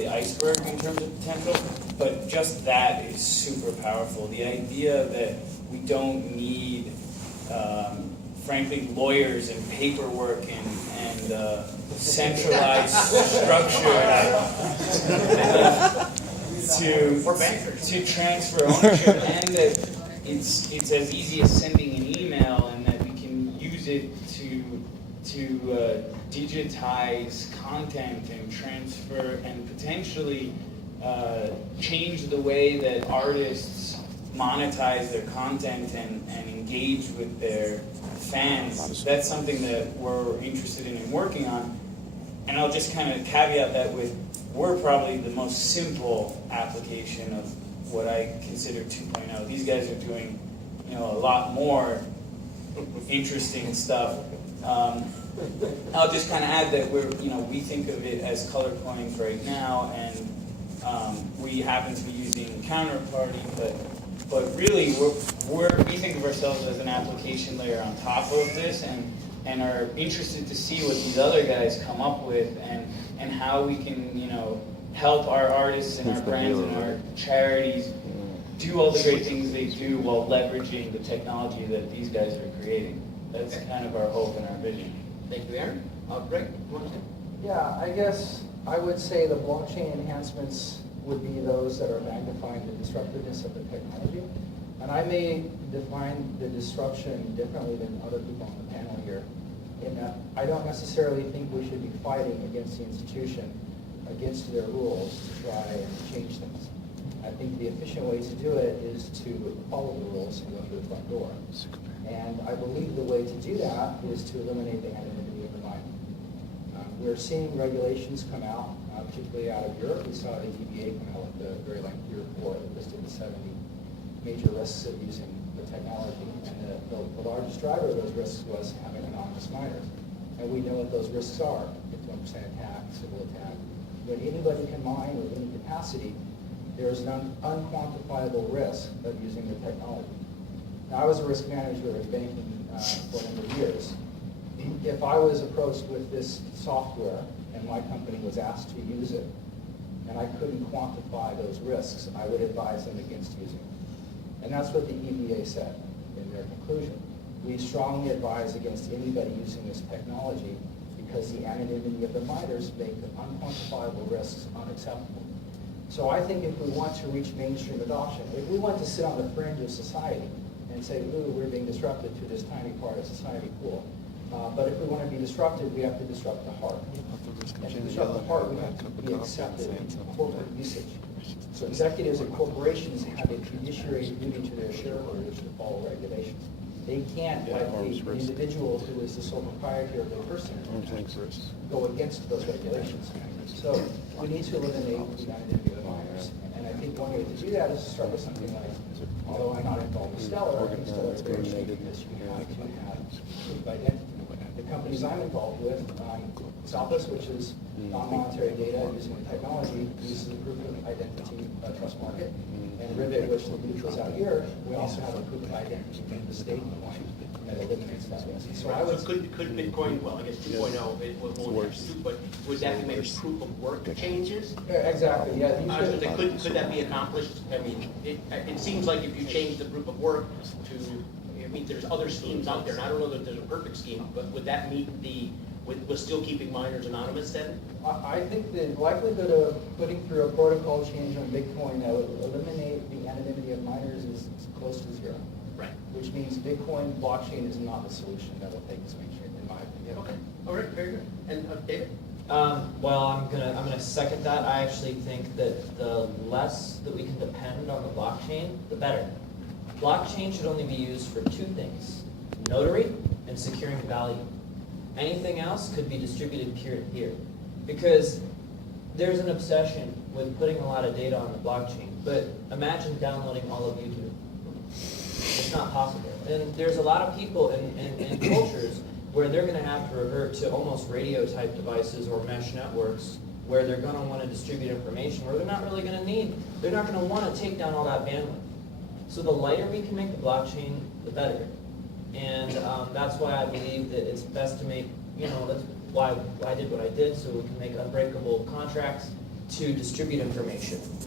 the iceberg in terms of potential, but just that is super powerful. The idea that we don't need, frankly, lawyers and paperwork and centralized structure to transfer ownership, and that it's as easy as sending an email, and that we can use it to digitize content and transfer and potentially change the way that artists monetize their content and engage with their fans. That's something that we're interested in working on. And I'll just kind of caveat that with, we're probably the most simple application of what I consider 2.0. These guys are doing, a lot more interesting stuff. I'll just kind of add that we think of it as color coins right now, and we happen to be using Counterparty, but really we think of ourselves as an application layer on top of this, and are interested to see what these other guys come up with, and how we can help our artists and our brands and our charities do all the great things they do while leveraging the technology that these guys are creating. That's kind of our hope and our vision. Thank you, Aaron. Greg, you want to say? Yeah, I guess I would say the blockchain enhancements would be those that are magnifying the disruptiveness of the technology. And I may define the disruption differently than other people on the panel here, in that I don't necessarily think we should be fighting against the institution, against their rules to try and change things. I think the efficient way to do it is to follow the rules and go through the front door. And I believe the way to do that is to eliminate the anonymity of the mind. We're seeing regulations come out, particularly out of Europe. We saw the EBA come out with a very lengthy report that listed the 70 major risks of using the technology. And the largest driver of those risks was having anonymous miners. And we know what those risks are: 51% attack, civil attack. When anybody can mine with any capacity, there's an unquantifiable risk of using the technology. Now, I was a risk manager in banking for a number of years. If I was approached with this software and my company was asked to use it, and I couldn't quantify those risks, I would advise them against using it. And that's what the EBA said in their conclusion. We strongly advise against anybody using this technology because the anonymity of the miners make the unquantifiable risks unacceptable. So I think if we want to reach mainstream adoption, if we want to sit on the fringe of society and say, ooh, we're being disrupted to this tiny part of society, cool. But if we want to be disrupted, we have to disrupt the heart. And to disrupt the heart, we have to be accepted in corporate usage. So executives and corporations have a fiduciary duty to their shareholders to follow regulations. They can't, like the individual who is the sole proprietor of their person, go against those regulations. So we need to eliminate the anonymity of miners. And I think one way to do that is to start with something like, although I'm not involved with Stellar, I think Stellar is very cheap because you have to have proof of identity. The companies I'm involved with, Sophos, which is non-monetary data using the technology, uses the proof of identity trust market. And Rivet, which the booth was out here, we also have a proof of identity from the state coin that eliminates that risk. So I would. So could Bitcoin, well, I guess 2.0, it will have to, but would that be maybe proof of work changes? Yeah, exactly, yeah. Could that be accomplished? I mean, it seems like if you change the proof of work to, I mean, there's other schemes out there, and I don't know that there's a perfect scheme, but would that meet with still keeping miners anonymous then? I think the likelihood of putting through a protocol change on Bitcoin that would eliminate the anonymity of miners is close to zero. Right. Which means Bitcoin blockchain is not the solution that will take us mainstream, in my opinion. Okay. All right. Very good. And David? Well, I'm gonna second that. I actually think that the less that we can depend on the blockchain, the better. Blockchain should only be used for two things: notary and securing value. Anything else could be distributed peer-to-peer. Because there's an obsession with putting a lot of data on the blockchain, but imagine downloading all of YouTube. It's not possible. And there's a lot of people in cultures where they're going to have to revert to almost radio-type devices or mesh networks where they're going to want to distribute information where they're not really going to need, they're not going to want to take down all that bandwidth. So the lighter we can make the blockchain, the better. And that's why I believe that it's best to make, that's why I did what I did, so we can make unbreakable contracts to distribute information.